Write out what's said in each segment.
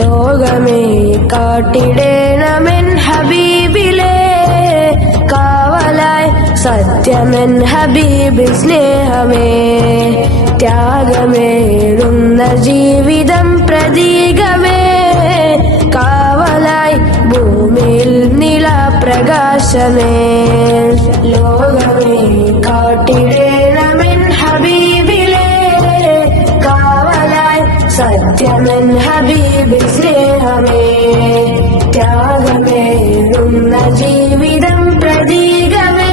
ലോകമേ കാട്ടിടേണമെൻ ഹബീബിലെ കാവലായി സത്യമെൻ ഹബീബ് സ്നേഹമേ ത്യാഗമേറുന്ന ജീവിതം പ്രതീകമേ കാവലായി ഭൂമിയിൽ നിലാപ്രകാശമേ ലോകമേ കാട്ടിടേണമെൻ ഹബീബിലെ കാവലായി സത്യമെൻ ഹബീബ് സ്നേഹമേ ത്യാഗമേറുന്ന ജീവിതം പ്രതീകമേ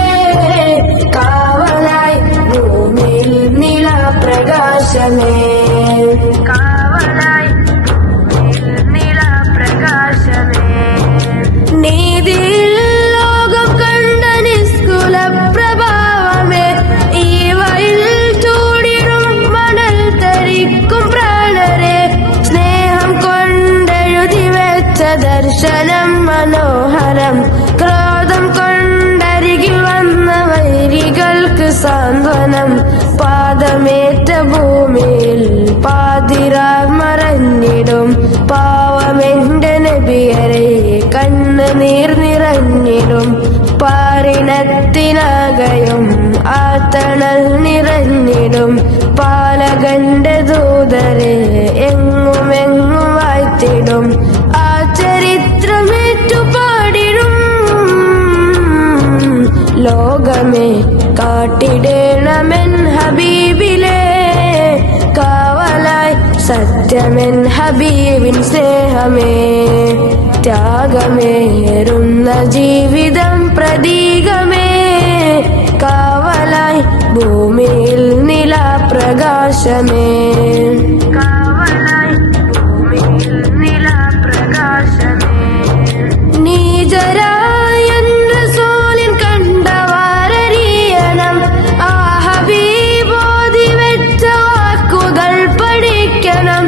കാവലായി ഭൂമിയിൽ നിലാപ്രകാശമേ കാവലായി ഭൂമിയിൽ നിലാപ്രകാശമേ നീതിയിൽ ലോകം കണ്ട നിസ്കുല പ്രഭാവമേ ഈ വയിൽ ചൂടിടും മണൽ തരിക്കും പ്രാണരെ സ്നേഹം കൊണ്ടെഴുതി വെച്ച ദർശനം മനോഹരം ക്രോധം കൊണ്ടരികിൽ വന്ന വൈരികൾക്ക് സാന്ത്വനം പാദമേറ്റ ഭൂമിയിൽ പാതിരാർ മറഞ്ഞിടും പാവമെന്റെ നബിയരെ കണ്ണുനീർ നിറഞ്ഞിടും പാരിണത്തിനകയും ആ തണൽ നിറഞ്ഞിടും പാലകന്റെ ദൂതരെ എങ്ങുമെങ്ങും വാഴ്ത്തിടും ആ ചരിത്രമേറ്റുപാടിടും ലോകമേ കാട്ടിടേണമെൻ ഹബീബിലെ കാവലായി സത്യമെൻ ഹബീബിൻ സ്നേഹമേ ത്യാഗമേറുന്ന ജീവിതം പ്രതീകമേ കാവലായി ഭൂമിയിൽ നിലാപ്രകാശമേ കാവലായി ഭൂമിയിൽ നിലാപ്രകാശമേ നീജരായ റസൂലിൻ കണ്ടവാരറിയണം ആ ഹബീബോധി വെച്ച വാക്കുകൾ പഠിക്കണം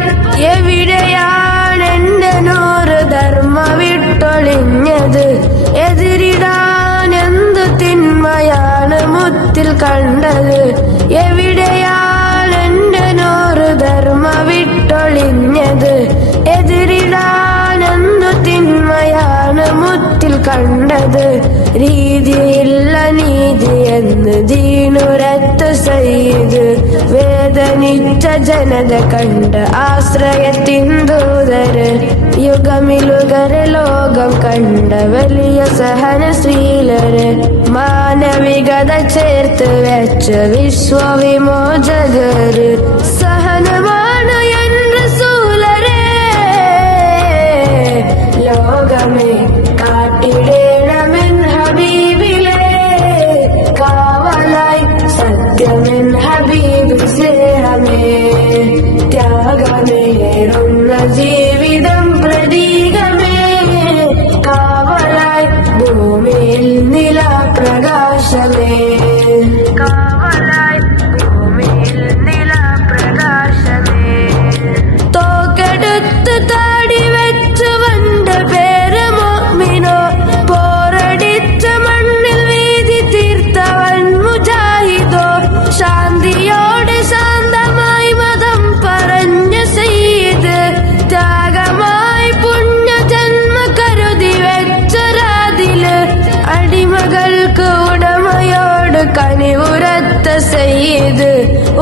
എവിടെയാണെന്റെ നൂറ് ധർമ്മ വിട്ടൊളിഞ്ഞത് എതിരിടാൻ എന്തു തിന്മയാണ് മുത്തിൽ കണ്ടത് എവിടെയാണെന്റെ നൂറ് ധർമ്മ വിട്ടൊളിഞ്ഞത് എതിരിടാൻ എന്തു തിന്മയാണ് മുത്തിൽ കണ്ടത് രീതിയില്ല നീതി എന്ന് ദീനുരത്ത സയ്യിദ് വേദനിച്ച ജനത കണ്ട ആശ്രയത്തിൻ ദൂതര് യുഗമിലുകരെ ലോകം കണ്ട വലിയ സഹനശീലര് മാനവികത ചേർത്ത് വെച്ച വിശ്വവിമോചകര് സഹനമാണ് എൻ റസൂലരേ ലോകമേ കാട്ടിടേണമെൻ ഹബീബിലെ കാവലായി സത്യമെൻ ഹബീബ് സ്നേഹമേ ത്യാഗമേറുന്ന ജീവിതം പ്രതീകമേ കാവലായി ഭൂമിയിൽ നിലാപ്രകാശമേ കാവലായി ഭൂമിയിൽ നിലാപ്രകാശമേ തോക്കെടുത്ത് താടി വെച്ച് വണ്ട പേര് മോമിനോ പോരടിച്ച മണ്ണിൽ വീതി തീർത്തവൻ മുജാഹിദോ ശാന്തിയോടെ ശാന്തമായി മതം പറഞ്ഞ സയ്യിദ് ത്യാഗമായി പുണ്യജന്മ കരുതി വെച്ചൊരാതില് അടിമകൾക്ക് ഉടമയോട് കനിവുരത്ത സയ്യിദ്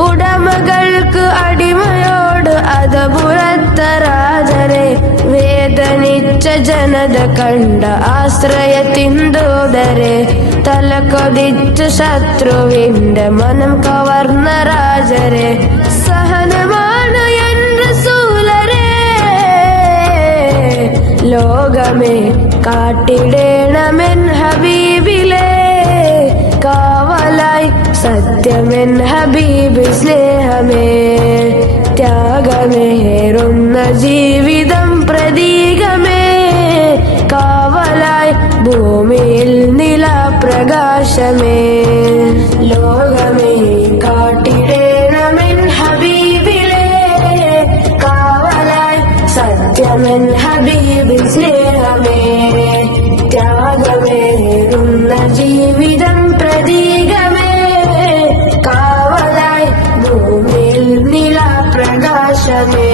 ഉടമകൾക്ക് അടിമയോട് അതപുരത്ത രാജരെ വേദനിച്ച ജനത കണ്ട ആശ്രയത്തിൻ ദൂതരെ തലകൊതിച്ച ശത്രുവിന്റെ മനം കവർന്ന രാജരെ സഹനമാണ് എൻ റസൂലരേ ലോകമേ കാട്ടിടേണമെൻ ഹബീബിലെ കാവലായി സത്യമെൻ ഹബീബ് സ്നേഹമേ ത്യാഗമേറുന്ന ജീവിതം പ്രതീകമേ കാവലായി ഭൂമിയിൽ നിലാപ്രകാശമേ ലോകമേ കാട്ടിടേണമെൻ ഹബീബിലെ കാവലായി സത്യമെൻ ഹബീബ് സ്നേഹമേ ത്യാഗമേറുന്ന ജീവിതം പ്രതീകമേ കാവലായി ഭൂമിയിൽ നിലാപ്രകാശമേ